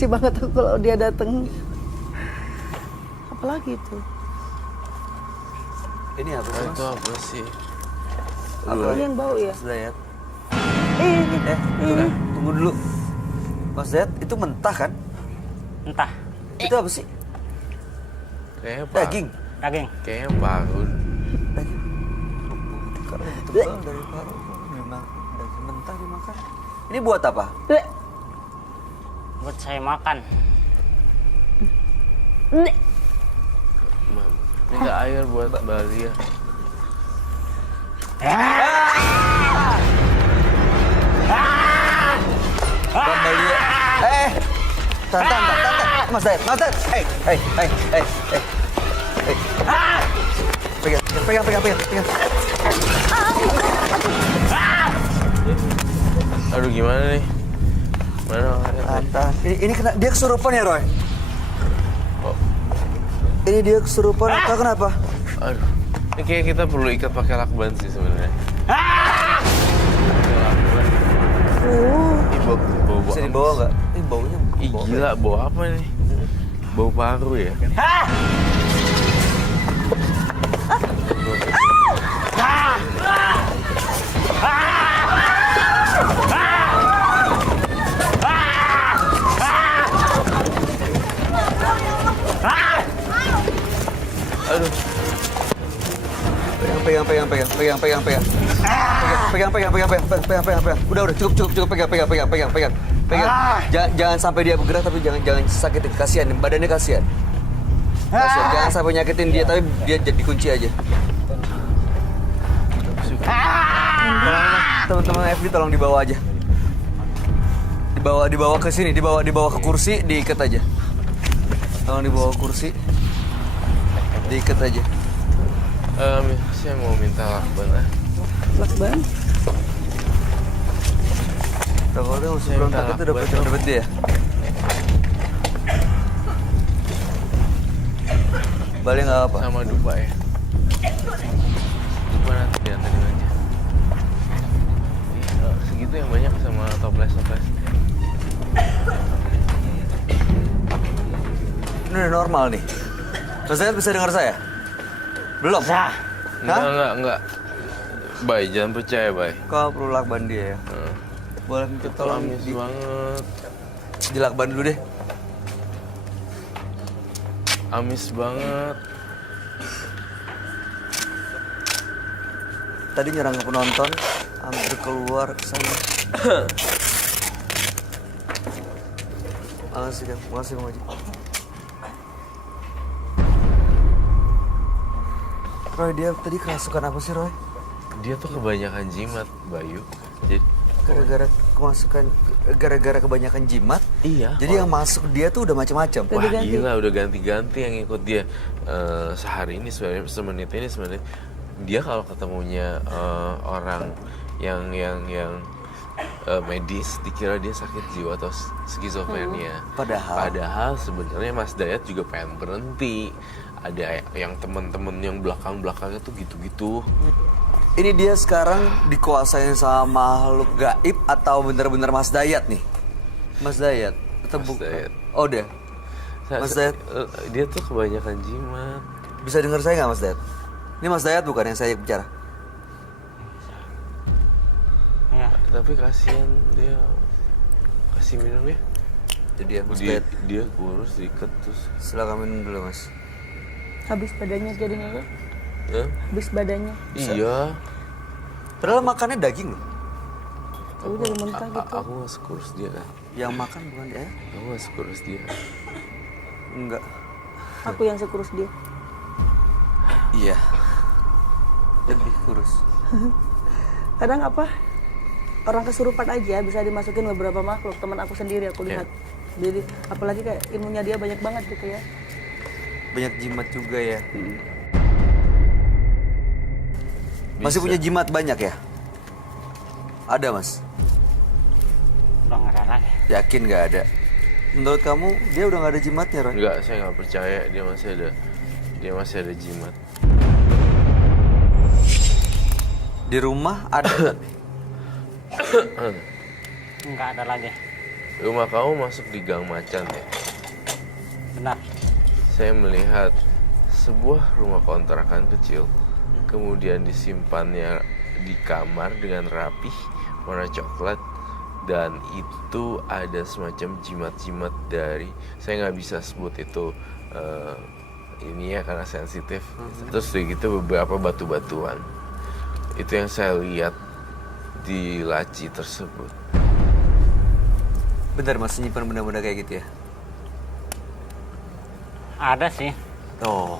risih banget aku kalau dia datang. Apalagi itu? Ini apa sih, Mas? Itu apa sih? Apa ini yang bau ya? Mas Dayat. Ini. Tunggu dulu. Mas Dayat, itu mentah kan? Entah. Itu apa sih? Kayaknya Daging. Daging. Kayaknya paru. Daging. Kalau lebih tebal dari paru, memang daging mentah dimakan. Ini buat apa? Buat saya makan. Minta air buat Balia. Bang Balia. Tantan. Mas Dayat. Pegang. Aduh gimana nih? Mana makannya? Tantan. Ini kena, dia kesurupan ya, Roy? Oh. Ini dia kesurupan atau kenapa? Aduh. Ini kayak kita perlu ikat pakai lakban sih sebenarnya. Pakai lakban. Bau Bisa dibawa nggak? Ini baunya Ih gila, bau apa nih? Bau paru ya? Aduh. Pegang. Udah, cukup pegang. Jangan sampai dia bergerak, tapi jangan sakitin, kasihan, badannya kasihan. Jangan sampai nyakitin dia, tapi dia jadi kunci aja. Teman-teman FD tolong dibawa aja. Dibawa ke sini, dibawa ke kursi, diikat aja. Tolong dibawa ke kursi. Diikat aja. Saya mau minta lakban lah. Lakban? Takutnya musuh berontak itu dapat dia. Balik nggak apa? Sama dupa ya. Dupa nanti diantarin aja. Segitu yang banyak sama toples. Ini udah normal nih. Mas Dayat bisa dengar saya? Belum? Sah. Enggak. Bay, jangan percaya, Bay. Kau perlu lakban dia ya? Boleh minta tolong Amis banget. dilakban dulu deh. Amis banget. Tadi nyerang ke penonton, hampir keluar ke sana. Makasih Bang Haji. Roy, dia tadi kerasukan apa sih, Roy? Dia tuh kebanyakan jimat, Bayu. Jadi, Gara-gara kebanyakan jimat. iya. Jadi yang masuk dia tuh udah macam-macam. Wah gila, udah ganti-ganti yang ikut dia. Sehari ini semenit ini semenit. Dia kalau ketemunya orang yang medis, dikira dia sakit jiwa atau skizofrenia. Padahal sebenarnya Mas Dayat juga pengen berhenti. Ada yang temen-temen yang belakang-belakangnya tuh gitu-gitu. Ini dia sekarang dikuasain sama makhluk gaib atau bener-bener Mas Dayat nih? Mas Dayat? Atau Mas Dayat. Oh, dia? Mas Dayat? Dia tuh kebanyakan jimat. Bisa dengar saya nggak, Mas Dayat? Ini Mas Dayat bukan yang saya bicara? Ya. Tapi kasihan dia. Kasih minum ya. Jadi ya, Mas Dayat. Dia kurus, diikat terus. Silakan minum dulu, Mas. Habis badannya jadinya ya? Habis badannya. Iya. Padahal makannya daging loh. Tapi dari mentah gitu. Aku gak sekurus dia kan. Yang makan bukan dia? Aku gak sekurus dia. Enggak. Aku yang sekurus dia. Iya. Lebih kurus. Kadang apa? Orang kesurupan aja bisa dimasukin beberapa makhluk. Teman aku sendiri aku lihat. Jadi apalagi kayak ilmunya dia banyak banget gitu ya. Banyak jimat juga ya. Masih punya jimat banyak ya? Ada, Mas? Udah nggak ada lagi. Yakin nggak ada? Menurut kamu dia udah nggak ada jimatnya, Roy? Enggak, saya nggak percaya dia masih ada jimat. Di rumah ada. Nggak ada lagi. rumah kamu masuk di Gang Macan ya? Benar. Saya melihat sebuah rumah kontrakan kecil, kemudian disimpannya di kamar dengan rapih, warna coklat, dan itu ada semacam jimat-jimat dari, saya nggak bisa sebut itu ini ya karena sensitif. Terus begitu beberapa batu-batuan. Itu yang saya lihat di laci tersebut. Bentar Mas, nyimpan benda-benda kayak gitu ya? Ada sih. Oh,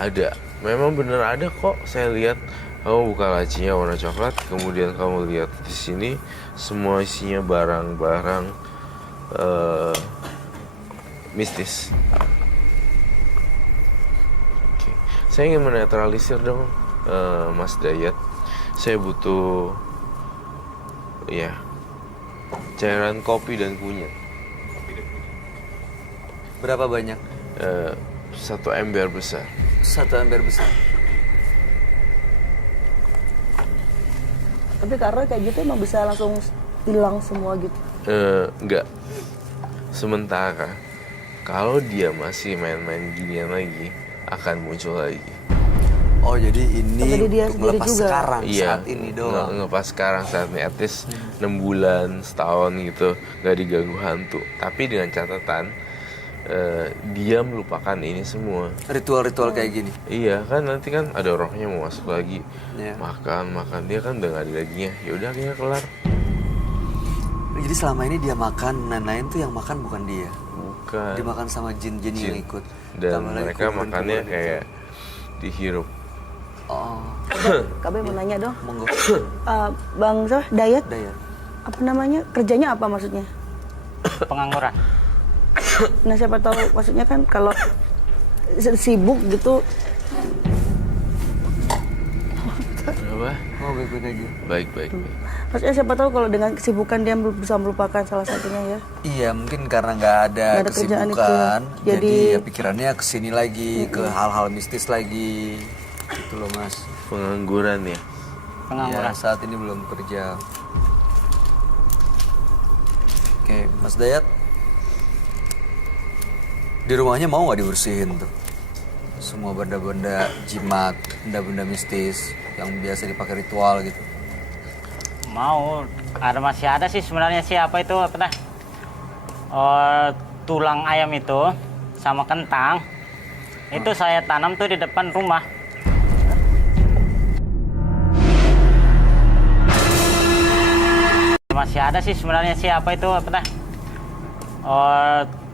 Ada, memang bener ada kok. Saya lihat kamu buka lacinya warna coklat, kemudian kamu lihat di sini semua isinya barang-barang mistis. Oke. Saya ingin menetralisir dong, Mas Dayat. Saya butuh, ya, cairan kopi dan kunyit. berapa banyak? 1 ember besar. 1 ember besar. Tapi karena kayak gitu emang bisa langsung hilang semua gitu. Enggak. Sementara kalau dia masih main-main ginian lagi, akan muncul lagi. Oh, jadi ini Tapi dia untuk sendiri melepas juga. sekarang, Iya, saat ini doang. ngepas sekarang, saat ini, at least 6 bulan, setahun gitu, nggak diganggu hantu. Tapi dengan catatan, dia melupakan ini semua. Ritual-ritual kayak gini. Iya kan, nanti kan ada rohnya mau masuk lagi. Iya. Makan, dia kan udah nggak ada laginya. Ya udah akhirnya kelar. Jadi selama ini dia makan, lain tuh yang makan bukan dia. Bukan. Dimakan sama jin-jin yang Jin. ikut. Dan Tambah lagi mereka kuburan-kuburan makannya itu. kayak dihirup. Oh, Kabe mau nanya dong. monggo. Bang Dayat, Daya. apa namanya? Kerjanya apa maksudnya? Pengangguran. Nah siapa tahu maksudnya kan kalau sibuk gitu. Apa? Oh, baik-baik aja. Baik. Maksudnya siapa tahu kalau dengan kesibukan dia bisa melupakan salah satunya ya. Iya, mungkin karena nggak ada Nggak ada kerjaan itu kesibukan, ya. jadi Jadi- ya pikirannya kesini lagi, ke hal-hal mistis lagi. Gitu loh, Mas. Pengangguran ya. Pengangguran. Ya, saat ini belum kerja. Oke, Mas Dayat. Di rumahnya mau nggak dibersihin tuh? Semua benda-benda jimat, benda-benda mistis yang biasa dipakai ritual gitu. Mau, masih ada sih sebenarnya sih apa itu apa dah? Tulang ayam itu sama kentang. Itu saya tanam tuh di depan rumah. Masih ada sih sebenarnya sih apa itu apa dah?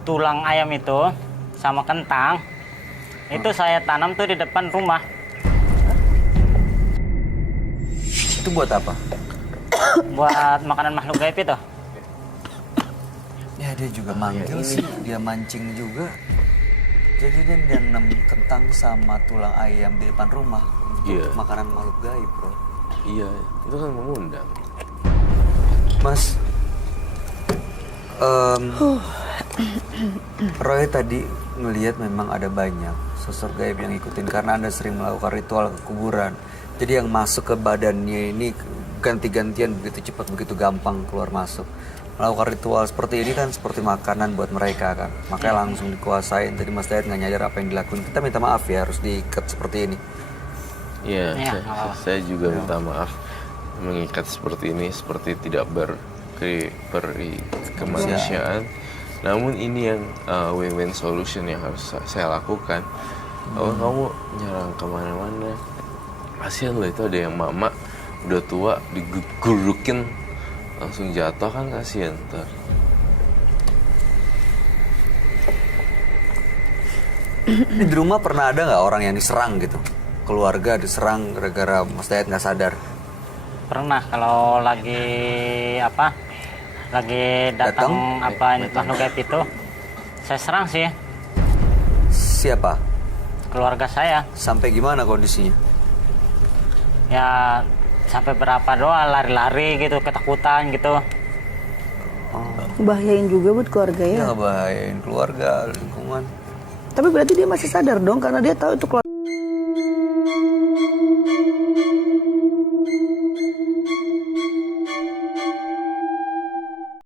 Tulang ayam itu sama kentang. Itu saya tanam tuh di depan rumah. Itu buat apa? Buat makanan makhluk gaib itu. Ya dia juga manggil sih, dia mancing juga. Jadi dia nanam kentang sama tulang ayam di depan rumah untuk Iya. makanan makhluk gaib, bro. Iya, itu kan mengundang. Mas, Roy tadi ngelihat memang ada banyak sosok gaib yang ikutin karena Anda sering melakukan ritual ke kuburan. Jadi yang masuk ke badannya ini ganti-gantian begitu cepat, begitu gampang keluar masuk. Melakukan ritual seperti ini kan seperti makanan buat mereka kan. Makanya langsung dikuasain. Tadi Mas Dayat nggak nyadar apa yang dilakukan. Kita minta maaf ya harus diikat seperti ini. Iya, Iya, saya, nggak apa-apa. saya juga minta maaf mengikat seperti ini, seperti tidak berperi kemanusiaan. Namun ini yang win-win solution yang harus saya lakukan. Kalau kamu nyerang kemana-mana, kasihan loh, itu ada yang mama udah tua digurukin langsung jatuh kan, kasihan ntar. Di rumah pernah ada nggak orang yang diserang gitu? Keluarga diserang gara-gara Mas Dayat nggak sadar? Pernah kalau lagi apa? Lagi datang apa makhluk gaib itu, saya serang sih Siapa? keluarga saya. Sampai gimana kondisinya? Ya sampai berapa doa lari-lari gitu, ketakutan gitu. Bahayain juga buat keluarga ya. Ya ngebahayain keluarga, lingkungan. Tapi berarti dia masih sadar dong karena dia tahu itu keluarga.